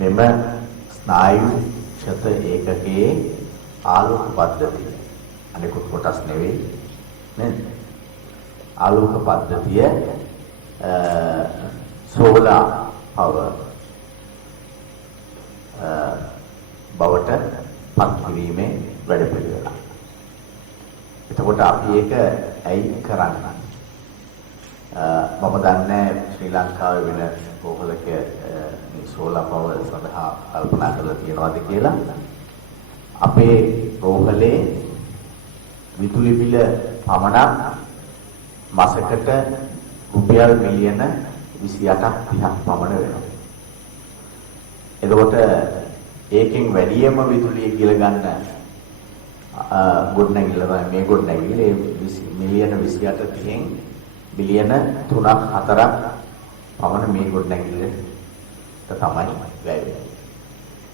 මෙම ස්නායු ක්ෂත ඒකකයේ ආලෝක පද්ධතිය අනිකුත් කොටස් නෙවෙයි නේද? ආලෝක පද්ධතිය සෝලාර් පවර් බවට පත් කිරීමේ වැඩපිළිවෙල. එතකොට අපි ඒක ඇයි කරන්නේ? මම දන්නේ ශ්‍රී ලංකාවේ වෙන කොහොලක සෝලාර් පවර් සඳහා කල්පනා කරලා තියෙනවද කියලා. අපේ රෝහලේ විදුලි බිල පමණක් මාසෙකට රුපියල් මිලියන 28ක් 30ක් පමණ වෙනවා. එතකොට ඒකෙන් වැඩියම විදුලිය කියලා ගන්න ගොඩනැගිල්ල මේ ගොඩනැගිල්ල මිලියන 28 30න් බිලියන 3ක් 4ක් පමණ මේ ගොඩනැගිල්ලට තමයි වැය වෙන්නේ.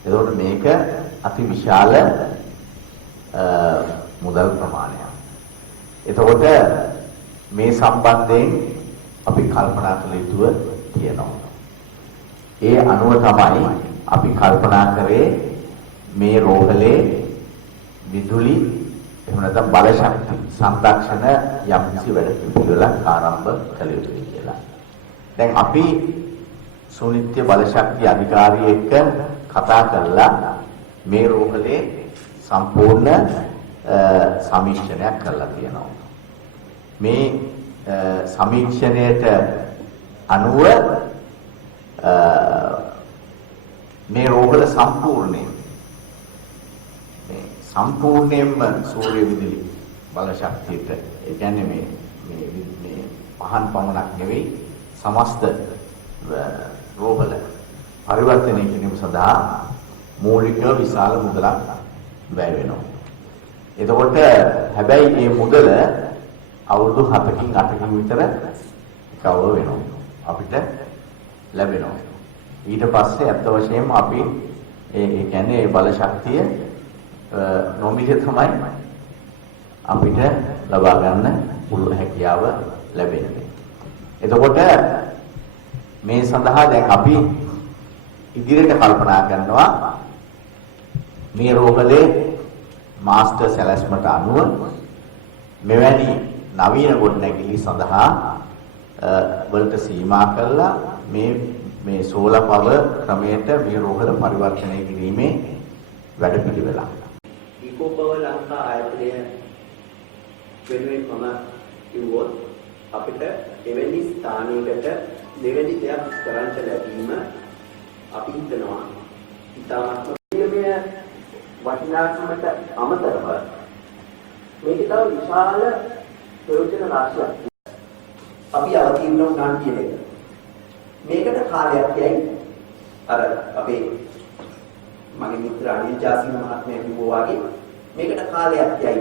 එතකොට මේක අති විශාල මුදල් ප්‍රමාණයක්. එතකොට මේ සම්බන්ධයෙන් අපි කල්පනා කළ යුතුව තියෙනවා. ඒ අනුව තමයි අපි කල්පනා කරේ මේ රෝහලේ විදුලි එහෙම නැත්නම් බල ශක්ති සංරක්ෂණ යම්කිසි වැඩ පිළිවෙලක් ආරම්භ කළ යුතුයි කියලා. දැන් අපි සුනිත්‍ය බල ශක්ති අධිකාරිය එක්ක කතා කරලා මේ රෝහලේ සම්පූර්ණ සමීක්ෂණයක් කරලා තියෙනවා. මේ සමීක්ෂණයට අනුව මේ රෝහල සම්පූර්ණයෙන්ම සූර්ය විදුලි බල ශක්තියට ඒ කියන්නේ මේ පහන් පමණක් නෙවෙයි සමස්ත රෝහල පරිවර්තනය කිරීම සඳහා මූලික විශාල මුදලක් වැය වෙනවා. එතකොට හැබැයි මේ මුදල අවුරුදු 7කින් 8කින් විතර කවර වෙනවා. අපිට ලැබෙනවා. ඊට පස්සේ අත් වශයෙන්ම අපි ඒ කියන්නේ ඒ බල ශක්තිය නොමිලේ තමයි අපිට ලබා ගන්න පුළුවන් හැකියාව ලැබෙන්නේ. එතකොට මේ සඳහා දැන් අපි ඉදිරියට කල්පනා කරනවා මේ රෝහලේ මාස්ටර් සැලැස්මට අනුව මෙවැනි නවීන ගොඩනැගිලි සඳහා වලට සීමා කරලා මේ සෝලාර් පවර් ක්‍රමයට මේ රෝහල පරිවර්තනය කිරීමේ වැඩපිළිවෙලක්. ඉකෝබව ලංකා ආයතනය වෙනුවෙන් මම කිව්වොත් අපිට එවැනි ස්ථානයකට දෙවැනි දෙයක් කරන්න ලැබීම අපි හිතනවා ඉතාමත්ම වටිනාකමට අමතරව මේක තව විශාල ප්‍රයෝජන රාශියක් අපි අවතීර්ණ වුණා කියන එක. මේකට කාලයක් යයි අර අපේ මගේ මිත්‍ර අනිල් ජාසිංහ මහත්මයා කිව්වා වගේ මේකට කාලයක් යයි.